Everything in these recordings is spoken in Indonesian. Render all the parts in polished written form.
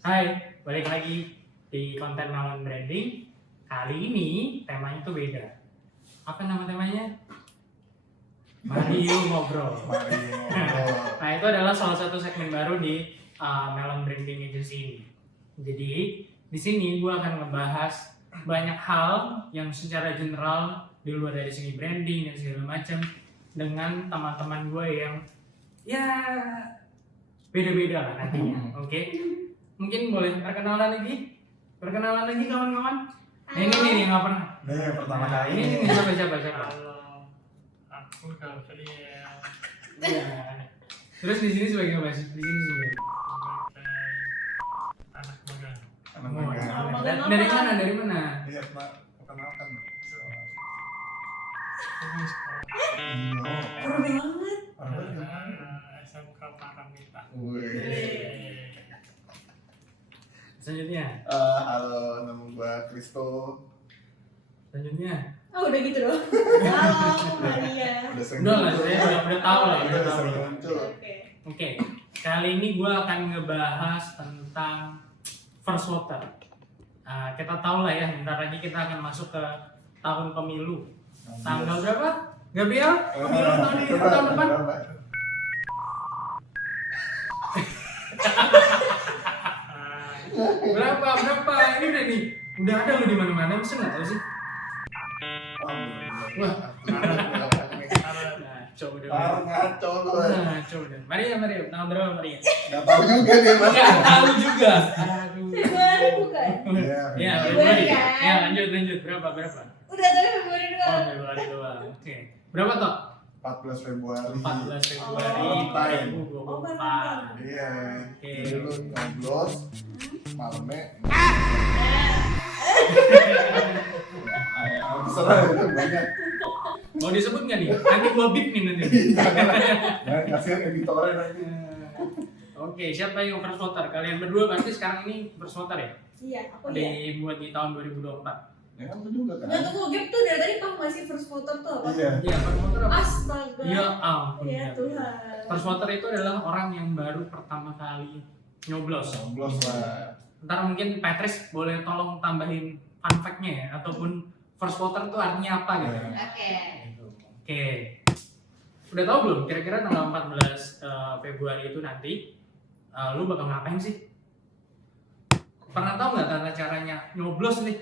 Hai, balik lagi di konten Melon Branding. Kali ini temanya tuh beda. Apa nama temanya? Mario Ngobrol. Nah, itu adalah salah satu segmen baru di Melon Branding Agency ini. Jadi, di sini gue akan ngebahas banyak hal yang secara general di luar dari segi branding dan segala macam dengan teman-teman gue yang ya beda-beda lah nantinya. Oke? Mungkin boleh perkenalan lagi kawan-kawan. Nah, ini nih yang nggak pernah. Ini yang pertama kali. Ini siapa? Halo, aku Gabriel. Ya. Terus di sini sebagai apa sih? Di sini sebagai Anak magang. Anak Oh, magang. dari mana? Iya, Pak. Perkenalkan. Ini sekolah Keren banget. SMK Paramita. Wih. Selanjutnya. Halo, nama gua Kristo. Selanjutnya. Oh udah gitu doang. Halo, aku Maria. Udah sering Udah lah, muncul. saya udah tahu lah. Udah sering muncul. Oke. Oke. Kali ini gue akan ngebahas tentang first voter. Kita tahu lah ya, bentar lagi kita akan masuk ke tahun pemilu. Tanggal berapa? Gabriel? Pemilu tahun depan? Berapa? Ini udah nih. Udah ada lu di mana-mana, masa nggak tahu sih? Wah. Ngaco udah. Ngaco lu. Ngaco udah. Maria, tanggal berapa Maria? Nggak tahu juga dia Mas. Nggak tahu juga. Aduh. Februari bukan? Iya. Ya, Februari Februari. kan? Ya, lanjut. Berapa? Udah tapi Februari Oh, doang. Februari doang. Oke. Berapa toh? 14 Februari. 14 Februari Oh, 2024. Iya. Oke. Jadi lu nyoblos malamnya. Terserah itu banyak. Mau disebut nggak nih? Nanti gua bip nih nanti. Nah, kasihan editornya nanti. Oke, siapa yang first voter? Kalian berdua pasti sekarang ini first voter ya? Iya, aku ya. Dibuat di tahun 2024. Ya kan lu juga Nggak kan. tunggu, Gap tuh dari tadi paham nggak sih first voter tuh apa? Iya. Iya, first voter apa? Astaga. Ya ampun. Ya Tuhan. First voter itu adalah orang yang baru pertama kali nyoblos. Nyoblos lah. Ntar mungkin Patrice boleh tolong tambahin fun fact-nya ya, ataupun first voter itu artinya apa gitu. Oke. Oke. Udah tahu belum kira-kira tanggal 14 Februari itu nanti lu bakal ngapain sih? Pernah tahu nggak tata caranya nyoblos nih?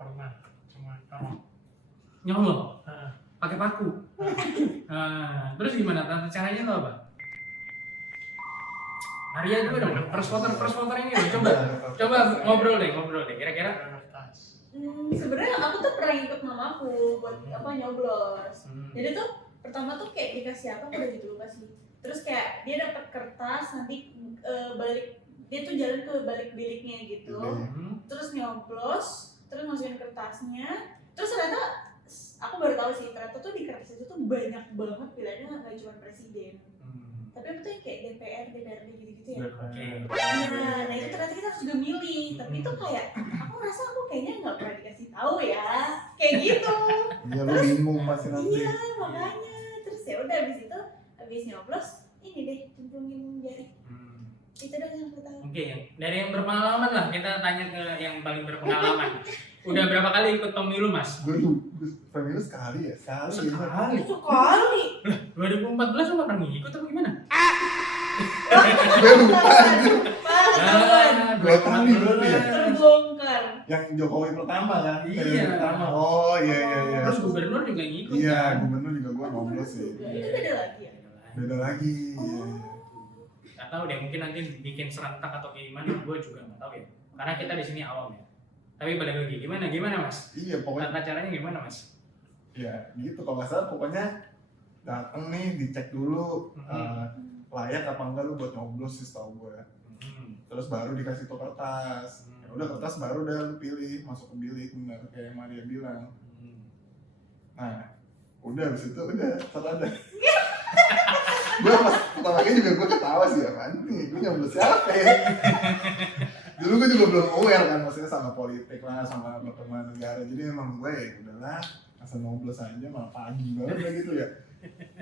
Pernah, cuma kamu. Nyolong Ah, pakai paku. Terus gimana tata caranya tuh apa? Maria juga dong, first voter ini dong. Coba ngobrol deh. Kira-kira kertas. Sebenarnya aku tuh pernah ikut mamaku buat apa nyoblos. Jadi tuh pertama tuh kayak dikasih apa, aku udah gitu lupa sih. Terus kayak dia dapat kertas nanti balik, dia tuh jalan ke balik biliknya gitu. Terus nyoblos, terus masukin kertasnya. Terus ternyata aku baru tahu sih, ternyata tuh di kertas itu tuh banyak banget pilihannya, nggak cuma presiden. Tapi apa tuh yang kayak DPRD gitu-gitu ya. Oke. Nah itu ternyata kita harus juga milih. Tapi itu kayak aku rasa aku kayaknya nggak pernah dikasih tahu ya, kayak gitu. Iya lu bingung pasti nanti. Iya makanya. Terus ya udah habis nyoblos ini deh cemplungin jari. Itu doang yang aku tahu. Oke, dari yang berpengalaman lah kita tanya ke yang paling berpengalaman. Udah berapa kali ikut pemilu mas? Gue pemilu sekali ya? Sekali. Sekali. 2014 lu nggak pernah ngikut atau gimana? Gue lupa anjir. Ketahuan. Dua kali berarti ya? Terbongkar. Yang Jokowi pertama kan? Iya. Periode pertama. Oh iya. Terus gubernur juga ngikut. Iya, kan? gubernur juga gue nyoblos sih. Itu beda lagi ya. Beda lagi. Iya. Gak tahu deh, mungkin nanti bikin serentak atau gimana, gue juga nggak tahu ya. Karena kita di sini awam ya. Tapi balik lagi, gimana mas? Iya pokoknya. Tata caranya gimana mas? Ya gitu kalau nggak salah pokoknya dateng nih dicek dulu layak apa enggak lu buat nyoblos sih setahu gue. Terus baru dikasih tuh kertas. Ya udah kertas baru udah lu pilih masuk ke bilik benar kayak Maria bilang. Nah udah habis itu udah selesai. Gue pas pertama kali juga gue ketawa sih apaan nih gue nyoblos siapa ya. Dulu gue juga belum aware kan maksudnya sama politik lah sama perkembangan negara jadi emang gue ya udahlah asal nyoblos aja malah pagi banget kayak gitu ya.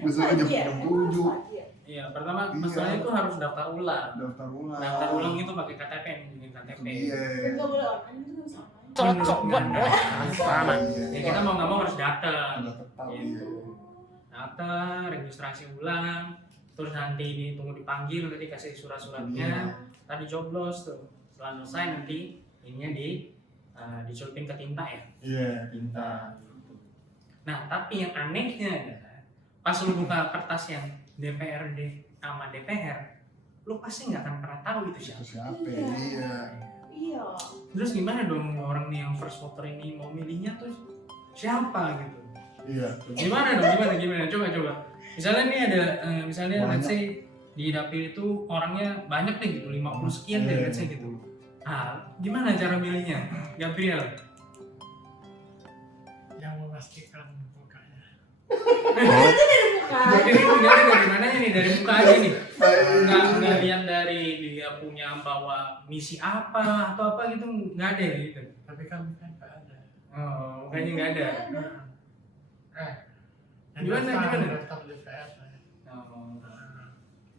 Besoknya jam 7. Iya, pertama Iya. masalahnya itu harus daftar ulang. Daftar ulang. Daftar ulang itu pakai KTP, nunjukin KTP. Iya. Dan nggak boleh online itu nggak sama. Cocok banget. Sama. Iya. Ya kita mau nggak mau harus daftar. Udah tetap. Gitu. Daftar, registrasi ulang, terus nanti ditunggu dipanggil, nanti dikasih surat-suratnya, tadi coblos tuh. Setelah selesai nanti ininya dicelupin ke tinta ya. Iya, tinta. Nah, tapi yang anehnya adalah pas lu buka kertas yang DPRD sama DPR, lu pasti nggak akan pernah tahu itu siapa. Itu siapa? Iya. Iya. Iya. Terus gimana dong orang nih yang first voter ini mau milihnya tuh siapa gitu? Iya. Gimana dong? Gimana? Coba. Misalnya nih ada, misalnya Banyak. let's say di dapil itu orangnya banyak deh gitu, 50 sekian deh Iya. let's say gitu. Nah, gimana cara milihnya? Gabriel? Yang memastikan mukanya. Itu dari muka. Jadi ini dari mananya nih? Dari muka aja nih? Nggak Baik. lihat dari dia punya bawa misi apa atau apa gitu, nggak ada gitu. Tapi kan mukanya nggak ada. Oh, mukanya nggak ada. Yang Gimana? daftar DPR. Oh.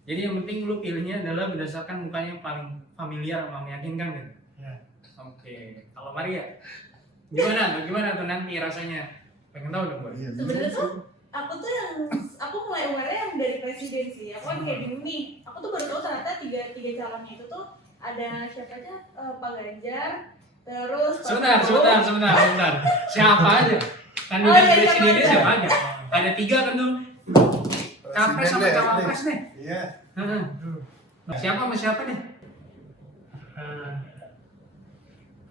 Jadi yang penting lu pilihnya adalah berdasarkan mukanya yang paling familiar sama meyakinkan gitu. Ya. Oke. Kalau Maria, gimana tuh nanti rasanya? Pengen tahu dong, Boy. Iya, Sebenarnya bisa tuh sih. aku mulai aware yang dari presiden sih. Aku kan kayak bingung nih. Aku tuh baru tahu ternyata tiga calonnya itu tuh ada siapa aja, Pak Ganjar, terus Pak Sebentar. Prabowo. Siapa aja? Kandidat Oh, iya, presidennya siapa siapa aja? Ada 3 kan tuh. Capres sama Presiden deh, cawapres deh. Iya. Heeh. Siapa sama siapa nih?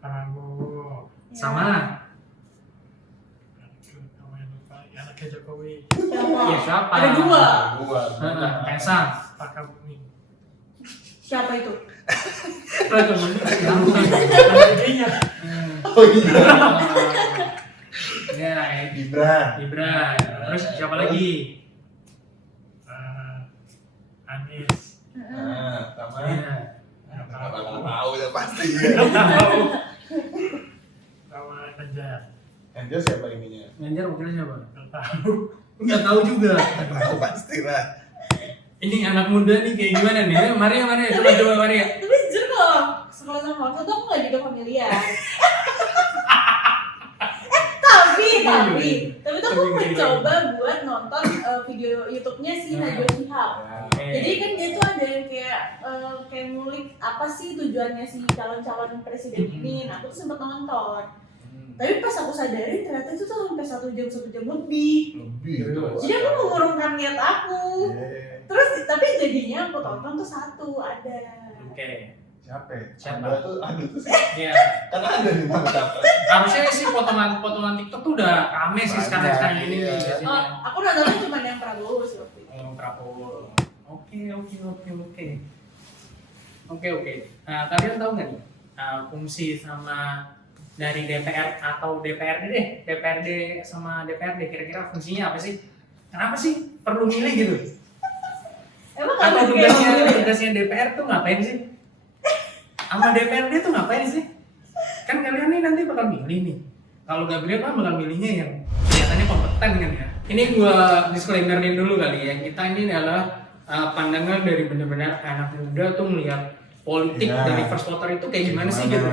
Prabowo. Ya. Sama. Aduh, namanya lupa. Anaknya Jokowi. Siapa? Iya, siapa? Ada 2. Gua. Heeh, Kaisang. Pak Bumi. Siapa itu? Siapa? Iya. Oh iya. Ya, Gibran. Terus siapa lagi? Anies. Nah, sama. Iya. Nggak bakal tahu ya pasti. Sama Ganjar. Anjir siapa ininya? Ganjar wakilnya siapa? Nggak tahu. Nggak tahu juga. Tahu pasti lah. Ini anak muda nih kayak gimana nih? Ayo, Maria, coba Maria. Tapi jujur kalau sekolah sama waktu tuh aku nggak gitu familiar. tapi tuh aku mencoba buat nonton video YouTube-nya si Najwa Shihab. Jadi kan dia tuh ada yang kayak ngulik apa sih tujuannya si calon-calon presiden ini. Nah, aku tuh sempet nonton. Tapi pas aku sadarin ternyata itu tuh sampai 1 jam lebih. Lebih itu. Jadi aku mengurungkan niat aku. Iya. Terus tapi jadinya aku tonton tuh 1 ada. Oke. Siapa? Siapa? Ada tuh sih. Iya. Kan ada nih Bang siapa? Harusnya sih potongan TikTok tuh udah rame sih sekarang ini Iya. nih biasanya. Oh, aku nontonnya cuma yang Prabowo sih waktu itu. Prabowo. Oke. Nah, kalian tahu nggak nih fungsi sama dari DPR atau DPRD deh, DPRD sama DPRD kira-kira fungsinya apa sih? Kenapa sih perlu milih gitu? Emang Apa ada tugasnya DPR tuh ngapain sih? Sama DPRD tuh ngapain sih? Kan kalian nih nanti bakal milih nih. Kalau Gabriel kan bakal milihnya yang kelihatannya kompeten kan ya. Ini gua disclaimerin dulu kali ya. Kita ini adalah pandangan dari benar-benar anak muda tuh melihat politik Iya. dari first voter itu kayak gimana sih gitu.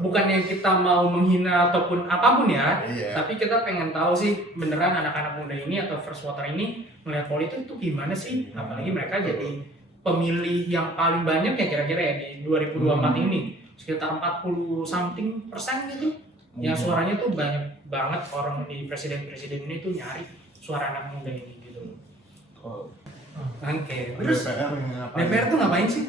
Bukannya kita mau menghina ataupun apapun ya, Iya. tapi kita pengen tahu sih beneran anak-anak muda ini atau first voter ini melihat politik itu gimana sih, apalagi mereka jadi pemilih yang paling banyak ya kira-kira ya di 2024 ini sekitar 40 something persen gitu, yang suaranya tuh banyak banget orang di presiden-presiden ini tuh nyari suara anak muda ini gitu. Oh. Oke, terus DPR ngapain? DPR tuh ngapain sih?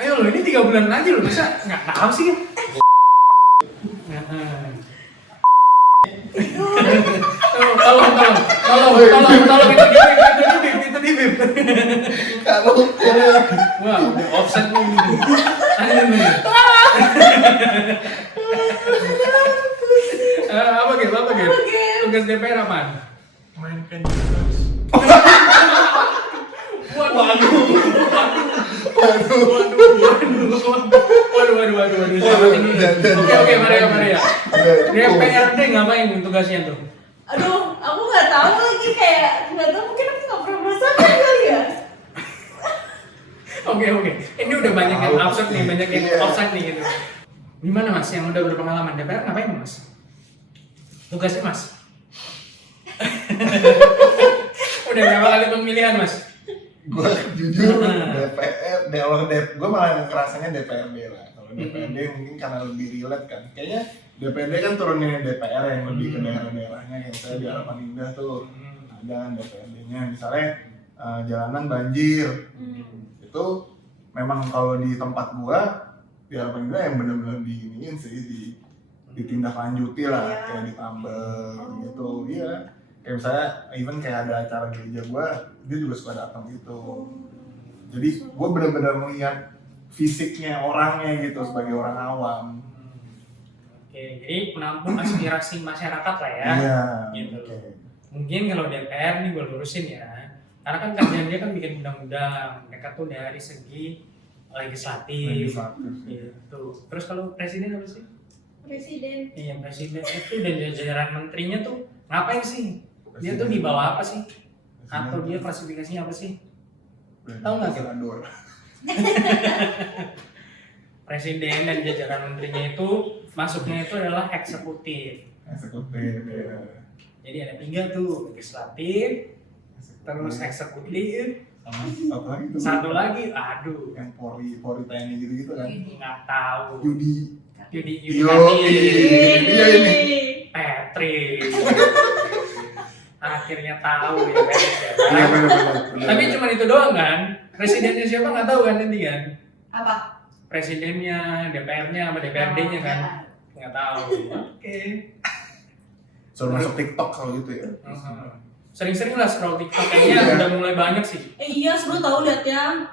Ayo lo ini 3 bulan lagi lo bisa nggak tahu sih? Tolong itu di bip. Kalau Wah, udah offset nih. Ayo nih. Apa gitu? Tugas DPR apaan? Main Candy Crush. Waduh. Selamat ini. Oke, Maria. DPRD ngapain tugasnya tuh? Aduh, aku nggak tahu lagi kayak nggak tahu mungkin aku nggak pernah merasakan kali ya. Oke. Ini udah banyak yang absurd nih, banyak yang Iya. offside nih gitu. Gimana Mas yang udah berpengalaman DPR ngapain Mas? Tugasnya Mas? Udah berapa kali pemilihan Mas? Gue jujur gue malah ngerasanya DPRD lah. Kalau DPRD mungkin karena lebih relate kan. Kayaknya DPRD kan turunin DPR yang lebih ke daerah-daerahnya. Kayak saya di Harapan Indah tuh ada kan DPRD-nya. Misalnya jalanan banjir, itu memang kalau di tempat gua di Harapan Indah yang benar-benar diiniin sih, ditindaklanjuti lah, Iya. kayak ditambel gitu. Iya. Kayak misalnya even kayak ada acara gereja gua, dia juga suka datang gitu. Jadi gue benar-benar melihat fisiknya orangnya gitu sebagai orang awam. Oke, jadi penampung aspirasi masyarakat lah ya. Iya. Gitu. Oke. Mungkin kalau DPR nih gue lurusin ya. Karena kan kerjaan dia kan bikin undang-undang. Mereka tuh dari segi legislatif. Gitu. Terus kalau presiden apa sih? Presiden. Iya, presiden itu dan jajaran menterinya tuh ngapain sih? Dia tuh di bawah apa sih? Atau dia klasifikasinya apa sih? Tahu nggak, Kim? Senador. Presiden dan jajaran menterinya itu masuknya itu adalah eksekutif. Eksekutif. Ya. Jadi ada 3 tuh, legislatif, terus eksekutif, sama satu lagi tuh. satu lagi, aduh, yang Polri TNI gitu kan. nggak tahu. Yudi. Yudi Yo, iya ini. Patrick. Akhirnya tahu ya beres ya. Iya benar. Tapi cuma itu doang kan? Presidennya siapa nggak tahu kan nanti kan? Apa? Presidennya, DPR-nya, sama DPRD-nya kan? Nggak tahu. Oke. Suruh masuk TikTok kalau gitu ya. Sering-sering lah scroll TikTok, kayaknya udah mulai banyak sih. Iya seru tahu liatnya.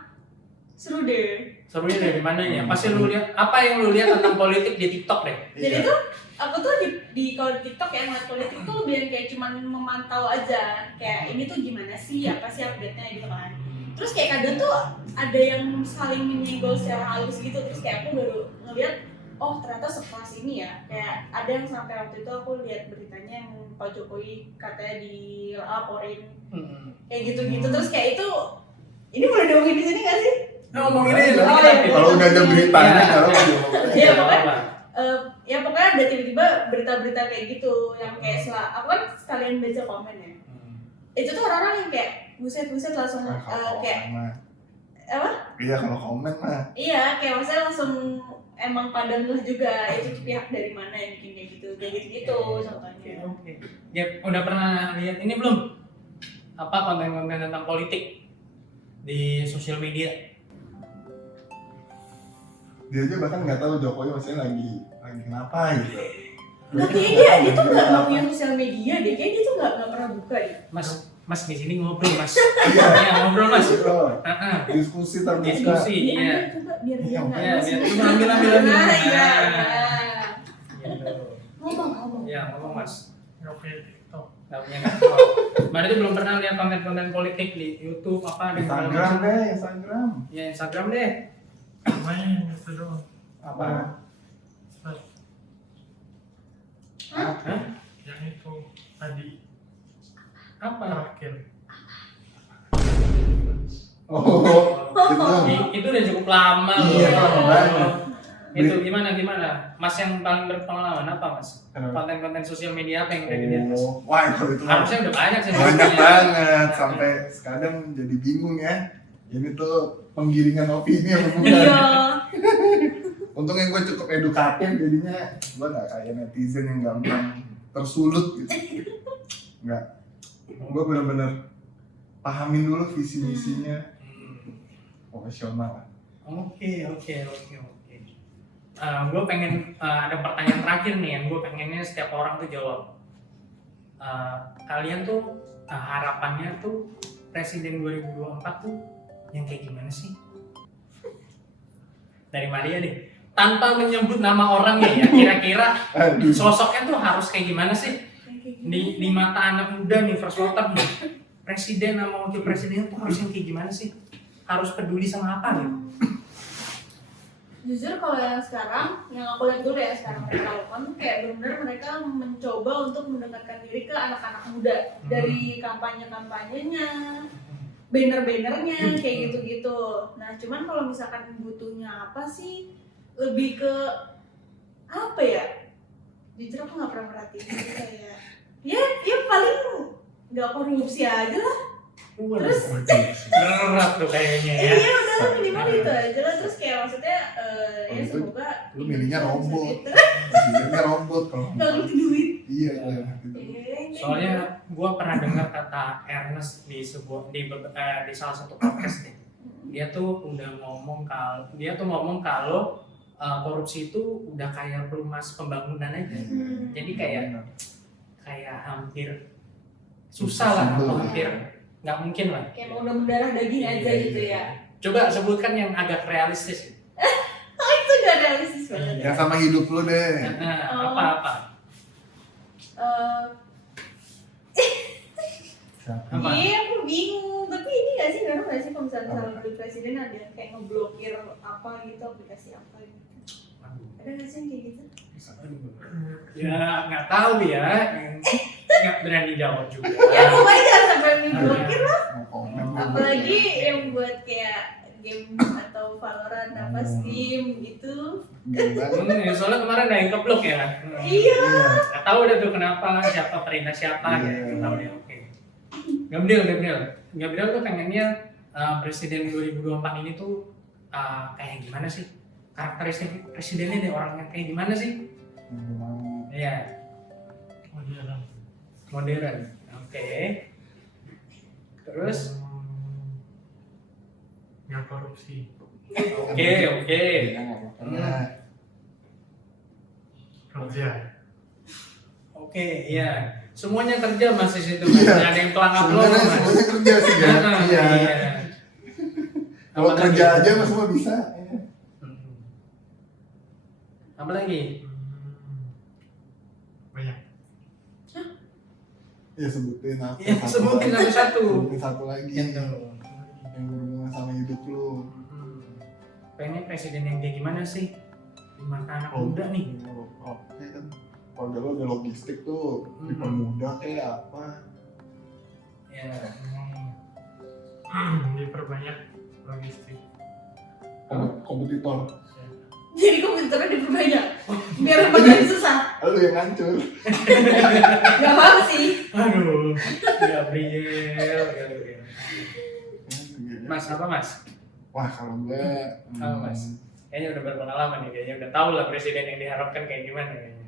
Seru deh. Serunya dari mananya? Pasti lu lihat apa yang lu lihat tentang politik di TikTok deh. Jadi tuh aku tuh di kalau di TikTok ya ngeliat politik tuh lebih yang kayak cuman memantau aja. Kayak ini tuh gimana sih, apa sih update-nya gitu kan. Terus kayak kadang tuh ada yang saling menyenggol secara halus gitu. Terus kayak aku baru ngeliat, oh ternyata sekelas ini ya. Kayak ada yang sampai waktu itu aku lihat beritanya yang Pak Jokowi katanya dilaporin kayak gitu-gitu. Terus kayak itu, ini boleh diomongin di sini nggak sih? Ngomongin aja Oh, kita. iya. Kalau udah ada beritanya Iya. kalau Iya, pokoknya ya pokoknya ada tiba-tiba berita-berita kayak gitu yang kayak aku kan sekalian baca komen ya. Itu tuh orang-orang yang kayak buset langsung kayak apa? Iya kalau komen mah. Iya, kayak maksudnya langsung emang pada ngeh juga itu pihak dari mana yang bikin kayak gitu contohnya. Oke. Ya udah pernah lihat ini belum? Apa konten-konten tentang politik di sosial media? Dia aja bahkan nggak tahu Jokowi maksudnya lagi kenapa gitu. Nah, kayaknya dia tuh nggak punya sosial media deh, kayaknya dia tuh nggak pernah buka deh. Mas di sini ngobrol Mas. Iya. Iya ngobrol Mas. Bro, Heeh. diskusi terbuka. Diskusi. Iya. Iya. Coba biar dia Iya, nggak Iya, emosi. biar coba ambil. Nah, iya. Gitu. Ngomong. Ya ngomong Mas. Nggak punya TikTok. Nggak punya kantor. Berarti belum pernah lihat konten-konten politik di YouTube apa di Instagram deh, Instagram. Ya Instagram deh. Main gitu doang. Apa? Hah? Hah? Yang itu tadi Apa? terakhir. Oh, itu. Itu udah cukup lama loh. Iya, lama banget. Itu gimana? Mas yang paling berpengalaman apa Mas? Kenapa? Konten-konten sosial media apa yang udah dilihat Mas? Wah, kalau itu mah Harusnya udah banyak sih. banyak maksudnya. banget sampai kadang jadi bingung ya. Ini tuh penggiringan opini apa bukan? Iya. Untung yang gue cukup edukatif jadinya gue nggak kayak netizen yang gampang tersulut gitu. Nggak, gue bener-bener pahamin dulu visi misinya profesional. Oke. Gue pengen ada pertanyaan terakhir nih yang gue pengennya setiap orang tuh jawab. Kalian tuh harapannya tuh presiden 2024 tuh yang kayak gimana sih? Dari Maria deh. Tanpa menyebut nama orangnya ya, kira-kira Aduh. sosoknya tuh harus kayak gimana sih? Di mata anak muda nih, first voter nih, presiden sama wakil presiden tuh harus yang kayak gimana sih? Harus peduli sama apa gitu? Jujur kalau yang sekarang, yang aku lihat dulu ya sekarang mereka lakukan tuh kayak benar-benar mereka mencoba untuk mendekatkan diri ke anak-anak muda dari kampanye-kampanyenya, banner-bannernya kayak gitu-gitu. Nah cuman kalau misalkan butuhnya apa sih, lebih ke apa ya? Jujur aku nggak pernah merhatiin gitu kayak ya paling nggak korupsi aja lah. Terus berat tuh kayaknya ya. iya udah minimal itu aja lah. Terus kayak maksudnya ya itu semoga lu milihnya robot. gitu. Presidennya robot kalau Nggak ngerti duit. iya gitu. Soalnya gue pernah dengar kata Ernest di di salah satu podcast nih. Dia tuh ngomong kalau korupsi itu udah kayak pelumas pembangunan aja. Jadi kayak hampir susah lah, atau hampir nggak mungkin lah. Kayak mau mendarah daging aja gitu ya. Coba sebutkan yang agak realistis. Itu nggak realistis banget. Ya sama hidup lu deh. Apa-apa? Apa? Iya aku bingung. Tapi ini nggak sih ngaruh nggak sih kalau misalnya beli presiden ada yang kayak ngeblokir apa gitu, aplikasi apa gitu. Ada nggak sih yang kayak gitu? Ya nggak tahu ya, nggak berani jawab juga. Ya pokoknya jangan sampai diblokir lah. Mau komen lu. Apalagi yang buat kayak game atau Valorant apa Steam gitu. Gimana? Soalnya kemarin ada yang keblok ya kan. Iya. Nggak tahu deh tuh kenapa, siapa perintah siapa ya. Nggak tahu deh. Oke. Gabriel tuh pengennya presiden 2024 ini tuh kayak gimana sih? Karakteristik presidennya deh, orangnya kayak gimana sih? Iya. Modern. Oke. Terus? Nggak korupsi. Oke. Ya, nggak apa-apa. Kerja. Oke, iya. Semuanya kerja masih situ. Masih ada yang pelangap lo. Semuanya kerja sih ya. Iya. Kalau Apalagi? kerja aja mas semua bisa. Apa lagi? Banyak. Ya sebutin apa? Ya, sebutin lagi. satu-satu. Sebutin satu lagi. Gitu. Yang berhubungan sama hidup lu. Pengen presiden yang kayak gimana sih? Di mata anak muda nih. Oke kan. Keluarga lu ada logistik tuh, dipermudah kayak apa? Ya. Diperbanyak logistik. Kompetitor. Jadi komputernya diperbanyak biar makin susah. Lu yang hancur. Gak apa sih. Aduh, Gabriel. Mas, apa mas? Wah kalau gue Apa mas? Kayaknya udah berpengalaman nih, kayaknya udah tahu lah presiden yang diharapkan kayak gimana kayaknya.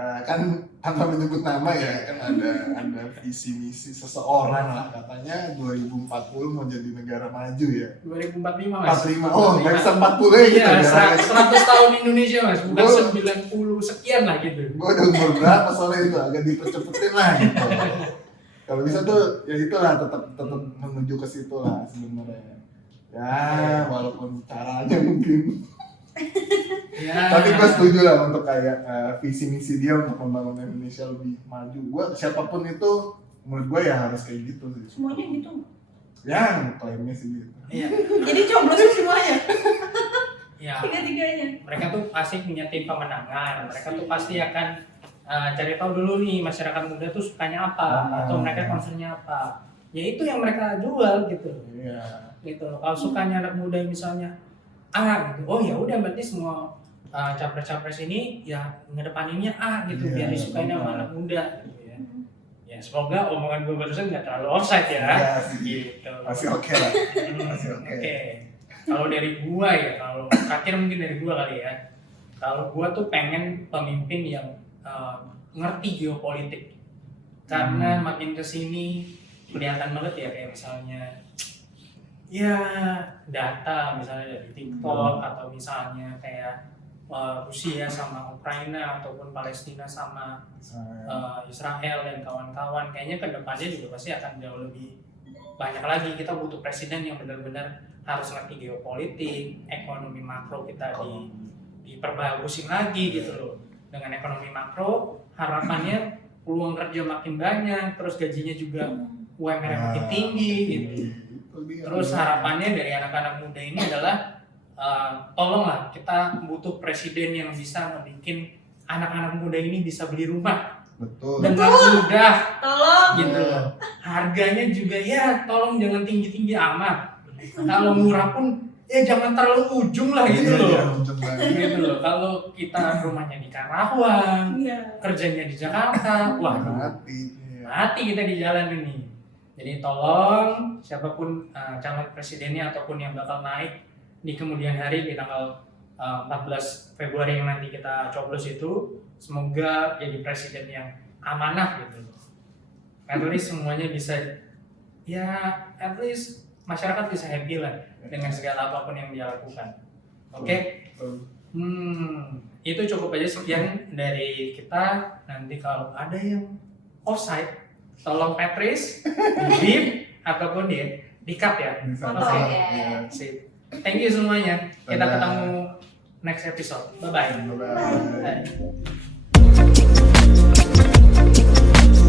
kan tanpa menyebut nama ya, kan ada visi misi seseorang lah, katanya 2040 mau jadi negara maju ya. 2045 mas. 45. Oh, nggak bisa 40 ya gitu. Iya, 100 tahun Indonesia mas, bukan 90 sekian lah gitu. Gue udah umur berapa soalnya itu agak dipercepetin lah gitu. Kalau bisa tuh ya itulah tetap menuju ke situ lah sebenarnya. Ya walaupun caranya mungkin. Ya. Tapi gue setuju lah untuk kayak visi misi dia untuk membangun Indonesia lebih maju. Gue siapapun itu menurut gue ya harus kayak gitu sih. Semuanya gitu. Ya klaimnya sih gitu. Iya. Jadi coblos semuanya. Ya. Tiga-tiganya. Mereka tuh pasti punya tim pemenangan. Mereka tuh pasti akan cari tahu dulu nih masyarakat muda tuh sukanya apa atau mereka concernnya apa. Ya itu yang mereka jual gitu. Iya. Gitu. Kalau sukanya anak muda misalnya gitu. Oh ya udah berarti semua capres-capres ini ya ngedepaninnya gitu biar disukain sama anak muda gitu ya. Ya semoga omongan gue barusan nggak terlalu offside ya. Iya, Gitu. masih oke lah. Masih oke. Oke. Kalau dari gua ya, kalau terakhir mungkin dari gua kali ya. Kalau gua tuh pengen pemimpin yang ngerti geopolitik. Karena makin kesini kelihatan banget ya kayak misalnya ya data misalnya dari TikTok atau misalnya kayak Rusia sama Ukraina ataupun Palestina sama Israel dan kawan-kawan, kayaknya kedepannya juga pasti akan jauh lebih banyak lagi. Kita butuh presiden yang benar-benar harus ngerti geopolitik, ekonomi makro kita diperbagusin lagi gitu loh. Dengan ekonomi makro harapannya peluang kerja makin banyak, terus gajinya juga UMR makin tinggi gitu. Terus harapannya dari anak-anak muda ini adalah tolonglah kita butuh presiden yang bisa ngebikin anak-anak muda ini bisa beli rumah Betul. dengan mudah Tolong. gitu loh. Harganya juga ya tolong jangan tinggi-tinggi amat. Kalau murah pun ya jangan terlalu ujung lah gitu loh. Iya, ujung banget. Gitu loh. Kalau kita rumahnya di Karawang, Iya. kerjanya di Jakarta, wah Mati. mati kita di jalan ini. Jadi tolong siapapun calon presidennya ataupun yang bakal naik di kemudian hari di tanggal 14 Februari yang nanti kita coblos itu, semoga jadi presiden yang amanah gitu. At least semuanya bisa, ya at least masyarakat bisa happy lah dengan segala apapun yang dia lakukan. Oke? Betul. Itu cukup aja sekian dari kita. Nanti kalau ada yang offside, tolong Patrice di ataupun di cut ya. Bisa. Oke. Iya. Sip. Thank you semuanya. Kita Dadah. ketemu next episode. Bye bye. Bye-bye. Bye.